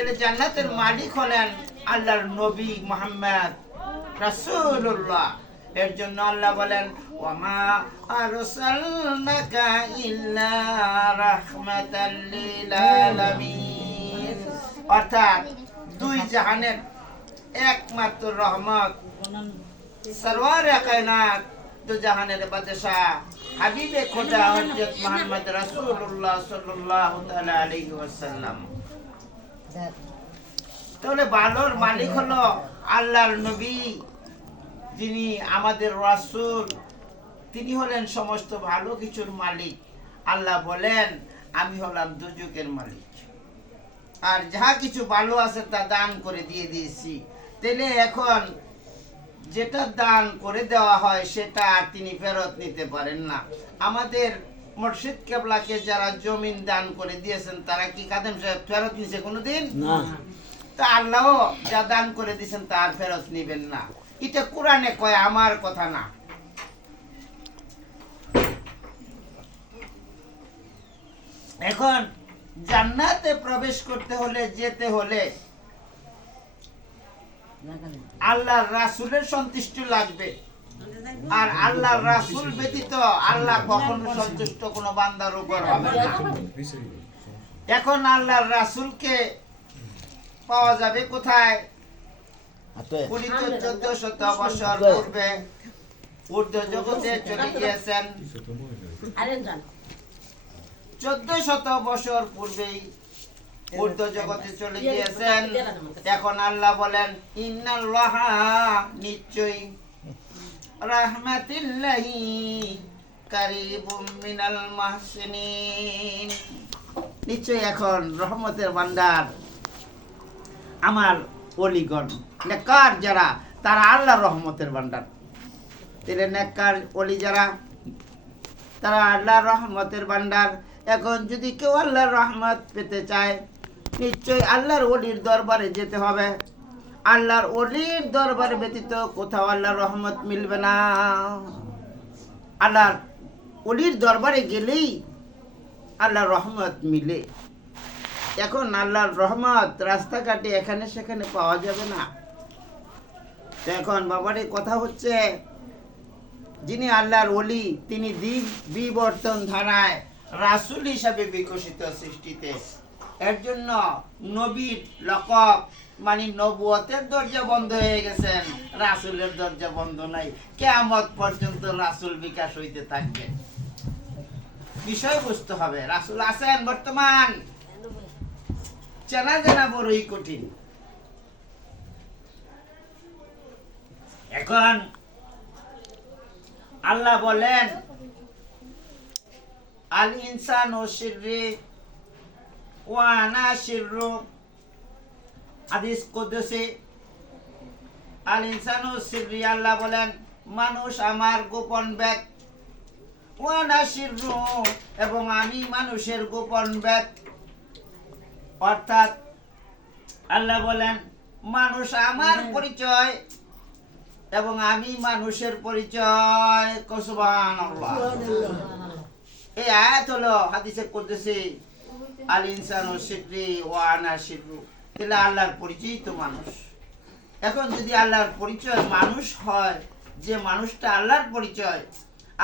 তাহলে জান্নাতের মালিক হলেন আল্লাহর নবী মুহাম্মদ রাসূলুল্লাহ। এর জন্য আল্লাহ বলেন ওয়ামা আরসালনাকা ইল্লা রাহমাতাল লিল আলামিন, অর্থাৎ দুই জাহানের একমাত্র রহমত, সরওয়ারে কায়নাত, দু জাহানের বাদশাহ হাবিবে খোদা হযরত মুহাম্মদ রাসূলুল্লাহ সাল্লাল্লাহু তাআলা আলাইহি ওয়াসাল্লাম। তাহলে ভালোর মালিক হলো আল্লাহর নবী, যিনি আমাদের রাসূল, তিনি হলেন সমস্ত ভালো কিছুর মালিক। আল্লাহ বলেন আমি হলাম দুজকের মালিক, আর যাহা কিছু ভালো আছে তা দান করে দিয়ে দিয়েছি। তাহলে এখন যেটা দান করে দেওয়া হয় সেটা আর তিনি ফেরত নিতে পারেন না। আমাদের মুর্শিদ কেবলাকে যারা জমিন দান করে দিয়েছেন তারা কি কাদেম সাহেব ফেরত নিছে কোনোদিন? না। তা আল্লাহ যা দান করে দিয়েছেন তা আর ফেরত নিবেন না। এটা কোরআনে কয়, আমার কথা না। এখন জান্নাতে প্রবেশ করতে হলে, যেতে হলে আল্লাহর রাসূলের সন্তুষ্টি লাগবে। আর আল্লাহর রাসূল ব্যতীত আল্লাহ কখনো সন্তুষ্ট কোনো বান্দার উপর হবে না। এখন আল্লাহর রাসূলকে পাওয়া যাবে কোথায়? উনি তো 1400 বছর পূর্বে ঊর্ধ্ব জগতে চলে গিয়েছেন। 1400 বছর পূর্বেই ঊর্ধ্ব জগতে চলে গিয়েছেন। এখন আল্লাহ বলেন ইন্নাল্লাহা, নিশ্চয়ই, রাহমাতুল্লাহি কারীবুম মিনাল মুহসিনিন, নিশ্চয়ই এখন রহমতের ভান্ডার আমার ওলিগণ, নেককার যারা, তারা আল্লাহর রহমতের ভান্ডার। তাহলে নেককার ওলি যারা, তারা আল্লাহর রহমতের ভান্ডার। এখন যদি কেউ আল্লাহর রহমত পেতে চায়, নিশ্চয়ই আল্লাহর ওলির দরবারে যেতে হবে। আল্লাহর ওলির দরবারে ব্যতীত কোথাও আল্লাহর রহমত মিলবে না। আল্লাহর ওলির দরবারে গেলেই আল্লাহর রহমত মিলে। এখন আল্লাহর রহমত রাস্তাঘাটে এখানে সেখানে পাওয়া যাবে না। তো এখন বাবারে কথা হচ্ছে, যিনি আল্লাহর ওলি, তিনি বিবর্তন ধারায় রাসূল হিসাবে বিকশিত সৃষ্টিতে। এর জন্য নবীর লকব মানে নবুয়তের দরজা বন্ধ হয়ে গেছেন, রাসূলের দরজা বন্ধ নাই। কিয়ামত পর্যন্ত রাসূল বিকাশ হইতে থাকবে। বিষয় বুঝতে হবে, রাসূল আছেন বর্তমান, চেনা জানা বড়ই কঠিন। এখন আল্লাহ বলেন আল ইনসানু শিররি ওয়া আনা শিররু, হাদিস কুদসি। আল ইনসানু শিররি, আল্লাহ বলেন মানুষ আমার গোপন বেদ, ওয়া আনা শিররু, এবং আমি মানুষের গোপন বেদ। অর্থাৎ আল্লাহ বলেন মানুষ আমার পরিচয় এবং আমি মানুষের পরিচয়। সুবহানাল্লাহ। এই আয়াত হলো হাদিসে কুদসি, আল ইনসানু শিররি ওয়া আনা শিররু। তাহলে আল্লাহর পরিচয় তো মানুষ। এখন যদি আল্লাহর পরিচয় মানুষ হয়, যে মানুষটা আল্লাহর পরিচয়,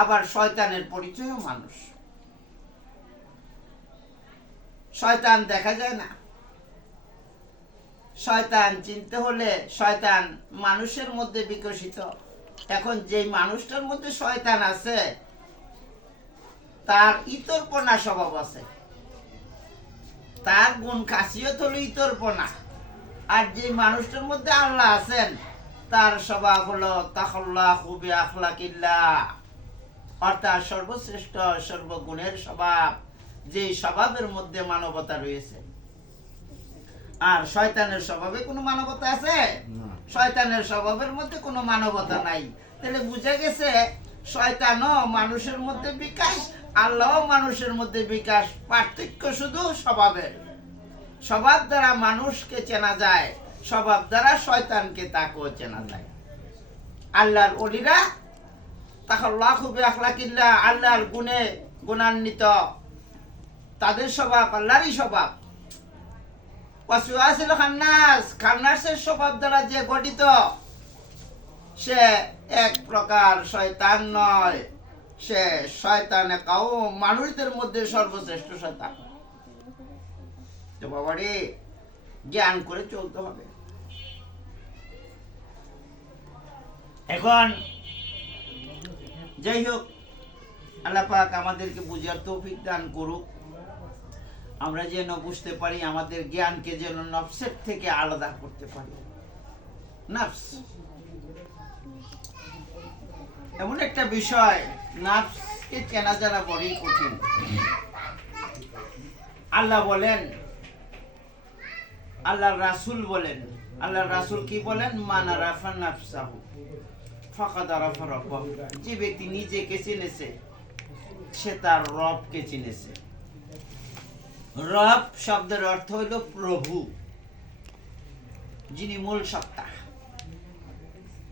আবার শয়তানের পরিচয়ও মানুষ। শয়তান দেখা যায় না। শয়তান চিনতে হলে শয়তান মানুষের মধ্যে বিকশিত। এখন যে মানুষটার মধ্যে শয়তান আছে তার ইতরপনা স্বভাব আছে, তার গুণ খাসিয়ত হলো ইতরপনা। আর যে মানুষটার মধ্যে আল্লাহ আছেন তার স্বভাব হলো তাখাল্লাকু বিআখলাকিল্লাহ, অর্থাৎ সর্বশ্রেষ্ঠ সর্বগুণের স্বভাব, যে স্বভাবের মধ্যে মানবতা রয়েছে। আর শয়তানের স্বভাবে কোনো মানবতা আছে? শয়তানের স্বভাবের মধ্যে কোনো মানবতা নাই। তাহলে বুঝা গেছে শয়তানও মানুষের মধ্যে বিকাশ, আল্লাহও মানুষের মধ্যে বিকাশ। পার্থক্য শুধু স্বভাবের। স্বভাব দ্বারা মানুষকে চেনা যায়, স্বভাব দ্বারা শয়তানকে তাকেও চেনা যায়। আল্লাহর ওলিরা তাখাল্লাকু বিআখলাকিল্লাহ, আল্লাহর গুণে গুণান্বিত, তাদের স্বভাব আল্লাহরই স্বভাব। ওয়াসওয়াসিল খান্নাস, খান্নাসের স্বভাব দ্বারা যে গঠিত, সে এক প্রকার শয়তান নয়, সে শয়তানে কাউম, মানুষদের মধ্যে সর্বশ্রেষ্ঠ শয়তান। তো বাবারে, জ্ঞান করে চলতে হবে। এখন যাই হোক, আল্লাহ পাক আমাদেরকে বুঝার তৌফিক দান করুক, আমরা যেন বুঝতে পারি, আমাদের জ্ঞানকে যেন নফসের থেকে আলাদা করতে পারি। নফস এমন একটা বিষয়, নফসকে চেনা জানা বড়ই কঠিন। আল্লাহ বলেন, আল্লাহর রাসূল বলেন, আল্লাহর রাসূল কি বলেন? মান আরাফা নাফসাহু ফাকাদ আরাফা রাব্বাহু। যে ব্যক্তি নিজেকে চিনেছে, সে তার রবকে চিনেছে। রব শব্দের অর্থ হইল প্রভু, যিনি মূল সত্তা।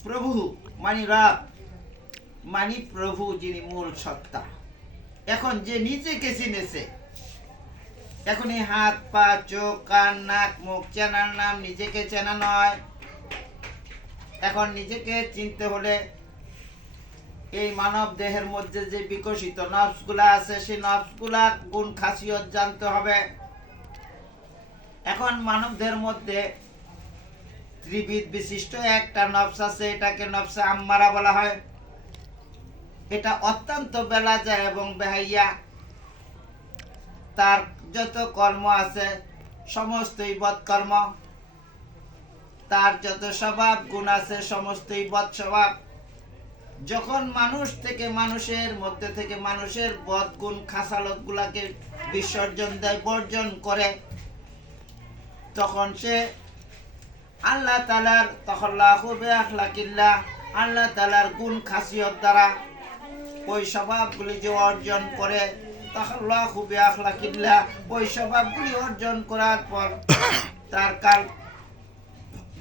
প্রভু মানে রব, মানে প্রভু, যিনি মূল সত্তা। এখন যে নিজেকে চিনেছে, এখন এই হাত পা চোখ কান নাক মুখ চেনার নাম নিজেকে চেনা নয়। এখন নিজেকে চিনতে হলে এই মানব দেহের মধ্যে যে বিকশিত নফসগুলা আছে, সেই নফসগুলা গুণ খাসিয়ত জানতে হবে। এখন মানব দেহের মধ্যে ত্রিবিধ বিশিষ্ট একটা নফস আছে, এটাকে নফসে আম্মারা বলা হয়। এটা অত্যন্ত বেলা যায় এবং বেহাইয়া। তার যত কর্ম আছে সমস্তই বদকর্ম, তার যত স্বভাব গুণ আছে সমস্তই বদ স্বভাব। যখন মানুষ থেকে মানুষের মধ্যে থেকে মানুষের বদ গুণ খাসালত গুলাকে বিসর্জন দেয়, বর্জন করে, তখন সে আল্লাহ তাআলার তাখাল্লাকু বিআখলাকিল্লাহ, আল্লাহ তাআলার গুণ খাসিয়ত দ্বারা ওই স্বভাবগুলি যে অর্জন করে, তাখাল্লাকু বিআখলাকিল্লাহ, ওই স্বভাবগুলি অর্জন করার পর তার কাল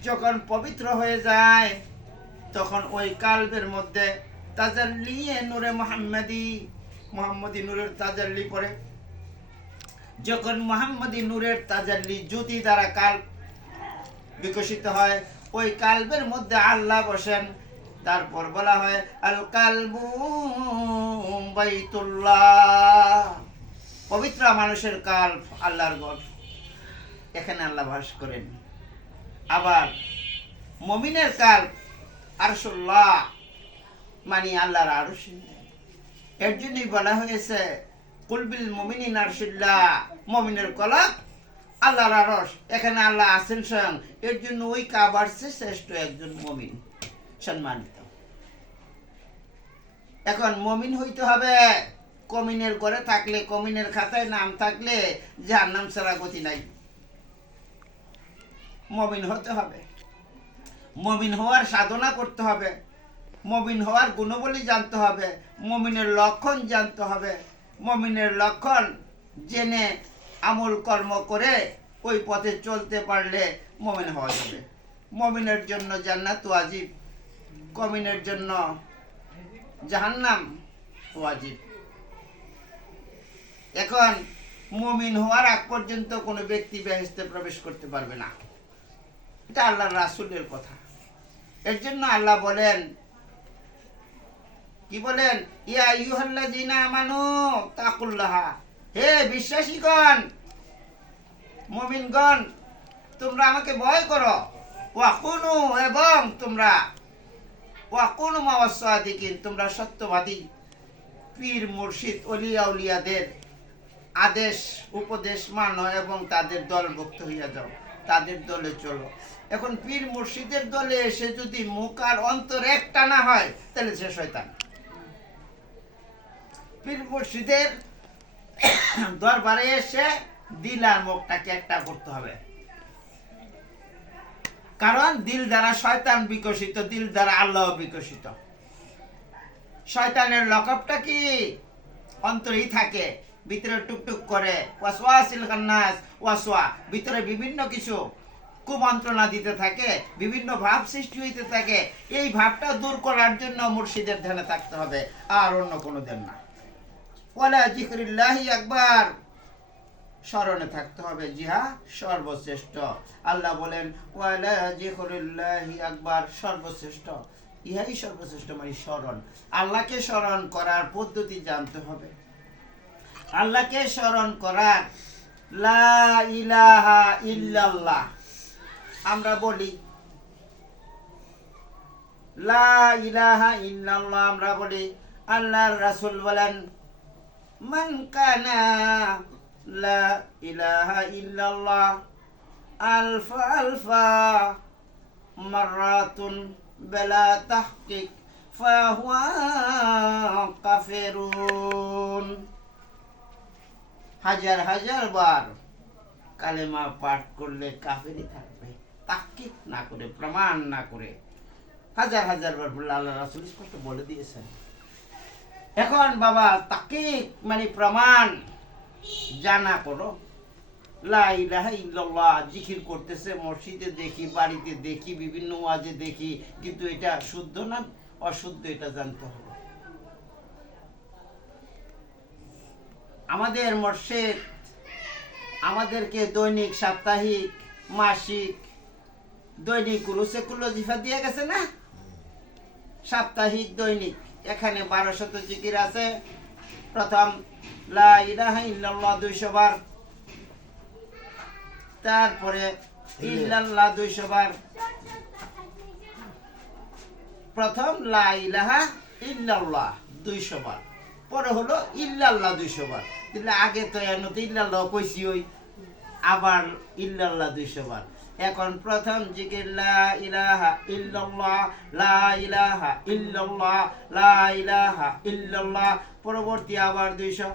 যখন পবিত্র হয়ে যায়, তখন ওই কালবের মধ্যে তাজাল্লি নূরে মুহাম্মদি নূরের তাজাল্লি পড়ে। যখন মুহাম্মদি নূরের তাজাল্লি জ্যোতি দ্বারা কাল বিকশিত হয়, ওই কালবের মধ্যে আল্লাহ বসেন। তারপর বলা হয় আল কালবু বাইতুল্লাহ, পবিত্র মানুষের কাল্ব আল্লাহর ঘর, এখানে আল্লাহ বাস করেন। আবার মুমিনের কাল্ব আরশুল্লাহ, মানে আল্লাহর আরশ। এর জন্যই বলা হয়েছে কুলবিল মুমিনিন আরশুল্লাহ, মুমিনের কলব আল্লাহর আরশ, এখানে আল্লাহ আছেন স্বয়ং। এর জন্য ওই কাবার চেয়ে শ্রেষ্ঠ একজন মুমিন, সম্মানিত। এখন মুমিন হইতে হবে। কমিনের ঘরে থাকলে, কমিনের খাতায় নাম থাকলে জাহান্নাম ছাড়া গতি নাই। মুমিন হতে হবে, মুমিন হওয়ার সাধনা করতে হবে, মুমিন হওয়ার গুণাবলী জানতে হবে, মুমিনের লক্ষণ জানতে হবে। মুমিনের লক্ষণ জেনে আমল কর্ম করে ওই পথে চলতে পারলে মুমিন হওয়া যাবে। মুমিনের জন্য জান্নাত ওয়াজিব, কমিনের জন্য জাহান্নাম ওয়াজিব। এখন মুমিন হওয়ার আগ পর্যন্ত কোনো ব্যক্তি বেহেশতে প্রবেশ করতে পারবে না, এটা আল্লাহর রাসূলের কথা। এর জন্য আল্লাহ বলেন, কি বলেন? ইয়া আইয়ুহাল্লাযীনা আমানু তাকুল্লাহ, হে বিশ্বাসীগণ, মুমিনগণ, তোমরা আমাকে ভয় করো। ওয়াকুনু, এবং তোমরা ওয়াকুনু মা'আস সাদিকিন, তোমরা সত্যবাদী। পীর মুর্শিদ ওলিয়া উলিয়াদের আদেশ উপদেশ মানো এবং তাদের দলভুক্ত হইয়া যাও, তাদের দলে চলো। এখন পীর মুর্শিদের দলে এসে যদি মুখ আর অন্তর একটা না হয়, তাহলে সে শয়তান। পীর মুর্শিদের দরবারে এসে দিল আর মুখটাকে একটা করতে হবে, কারণ দিল দ্বারা শয়তান বিকশিত, দিল দ্বারা আল্লাহ বিকশিত। শয়তানের লকবটা কি? অন্তরেই থাকে, ভিতরে টুকটুক করে, ওয়াসওয়াসিল খান্নাস, ওয়াসওয়া, ভিতরে বিভিন্ন কিছু কুমন্ত্রণা দিতে থাকে, বিভিন্ন ভাব সৃষ্টি হইতে থাকে। এই ভাবটা দূর করার জন্য মুর্শিদের ধ্যানে থাকতে হবে, আর অন্য কোনো ধ্যান না। ওয়ালা যিকরিল্লাহি আকবার, স্মরণে থাকতে হবে, জিহা সর্বশ্রেষ্ঠ। আল্লাহ বলেন ওয়ালা যিকরুল্লাহি আকবার, সর্বশ্রেষ্ঠ, ইহাই সর্বশ্রেষ্ঠ মানে স্মরণ। আল্লাহকে স্মরণ করার পদ্ধতি জানতে হবে। আল্লাহকে স্মরণ করার লা ইলাহা ইল্লাল্লাহ আমরা বলি, লা ইলাহা ইল্লাল্লাহ আমরা বলি। আল্লাহর রাসূল বলেন মান কানা লা ইলাহা ইল্লাল্লাহ আলফা আলফা মাররাতুন বিলা তাহকিক ফাহুয়া কাফিরুন। হাজার হাজার বার কালেমা পাঠ করলে কাফেরই থাকবে, তাহকিক না করে, প্রমাণ না করে। হাজার হাজার বার বললে আল্লাহ রাসূল স্পষ্ট বলে দিয়েছেন। এখন বাবা তাহকিক মানে প্রমাণ জানা করো। লা ইলাহা ইল্লাল্লাহ জিকির করতেছে, মসজিদে দেখি, বাড়িতে দেখি, বিভিন্ন ওয়াজে দেখি, কিন্তু এটা শুদ্ধ না অশুদ্ধ এটা জানতে হবে। আমাদের মুর্শিদ আমাদেরকে দৈনিক, সাপ্তাহিক, মাসিক, দৈনিক কুলুসে কুল্লো জিফা দিয়ে গেছে না? সাপ্তাহিক, দৈনিক, এখানে 1200 জিকির আছে। প্রথম লা ইলাহা ইল্লাল্লাহ 200 বার, তারপরে ইল্লাল্লাহ 200 বার। প্রথম লা ইলাহা ইল্লাল্লাহ 200 বার, পরে হলো ইল্লাল্লাহ 200 বার। তাহলে আগে তো এনতে ইল্লাল্লাহ কইছি, ওই আবার ইল্লাল্লাহ 200 বার। এখন প্রথম জিকির লা ইলাহা ইল্লাল্লাহ, লা ইলাহা ইল্লাল্লাহ, লা ইলাহা ইল্লাল্লাহ, পরবর্তী আবার 200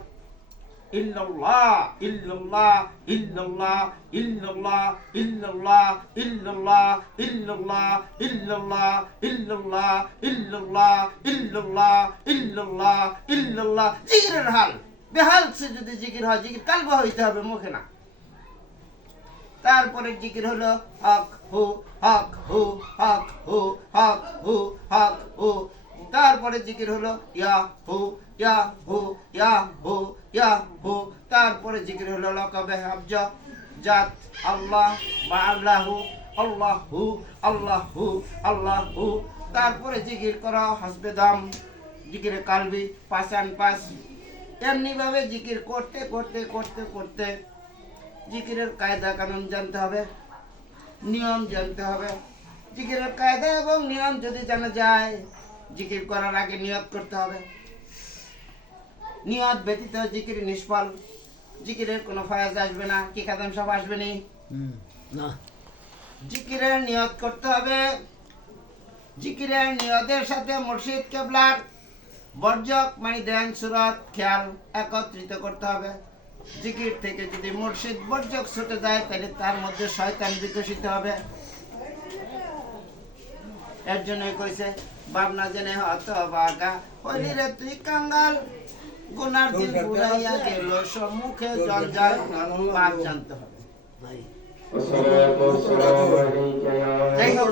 ইল্লাল্লাহ ইল্লাল্লাহ ইল্লাল্লাহ ইল্লাল্লাহ ইল্লাল্লাহ ইল্লাল্লাহ ইল্লাল্লাহ ইল্লাল্লাহ ইল্লাল্লাহ ইল্লাল্লাহ ইল্লাল্লাহ ইল্লাল্লাহ ইল্লাল্লাহ। জিকিরের হাল বেহাল সে যদি জিকির হয়, জিকির কালবা হইতে হবে, মুখে না। তারপরে জিকির হলো হক হু হক হু হক হু হক হু হক হু। তারপরে জিকির হলো ইয়া হু ইয়া হু ইয়া হু ইয়া হু। তারপরে জিকির হলো লকাবে আবজ জাত আল্লাহ বা আল্লাহু আল্লাহু আল্লাহু আল্লাহু। তারপরে জিকির করা হাসবে দাম, জিকিরে কালবি, পাঁচান পাঁচ। এমনি ভাবে জিকির করতে করতে করতে করতে জিকিরের কায়দা কানুন জানতে হবে, নিয়ম জানতে হবে। জিকিরের কায়দা এবং নিয়ম যদি জানা যায়, জিকির করার আগে নিয়ত করতে হবে। নিয়ত ব্যতীত জিকির নিষ্ফল, জিকিরের কোনো ফায়াজ আসবে না। কি কাদাম সব আসবে না? জিকিরের নিয়ত করতে হবে। জিকিরের নিয়তের সাথে মুর্শিদ কেবলার বর্জক মানে ধ্যান, সুরত, খেয়াল একত্রিত করতে হবে। জিকির থেকে যদি মুর্শিদ বর্জক ছুটে যায়, তাহলে তার মধ্যে শয়তান বিকশিত হবে। এর জন্যই কইছে বাপ না জেনে হত বাগা হইলি রে তুই কাঙ্গাল, গুনার দিন পুরাইয়া গেল সম্মুখে জঞ্জাল। পাপ জানতে হবে। যাই হোক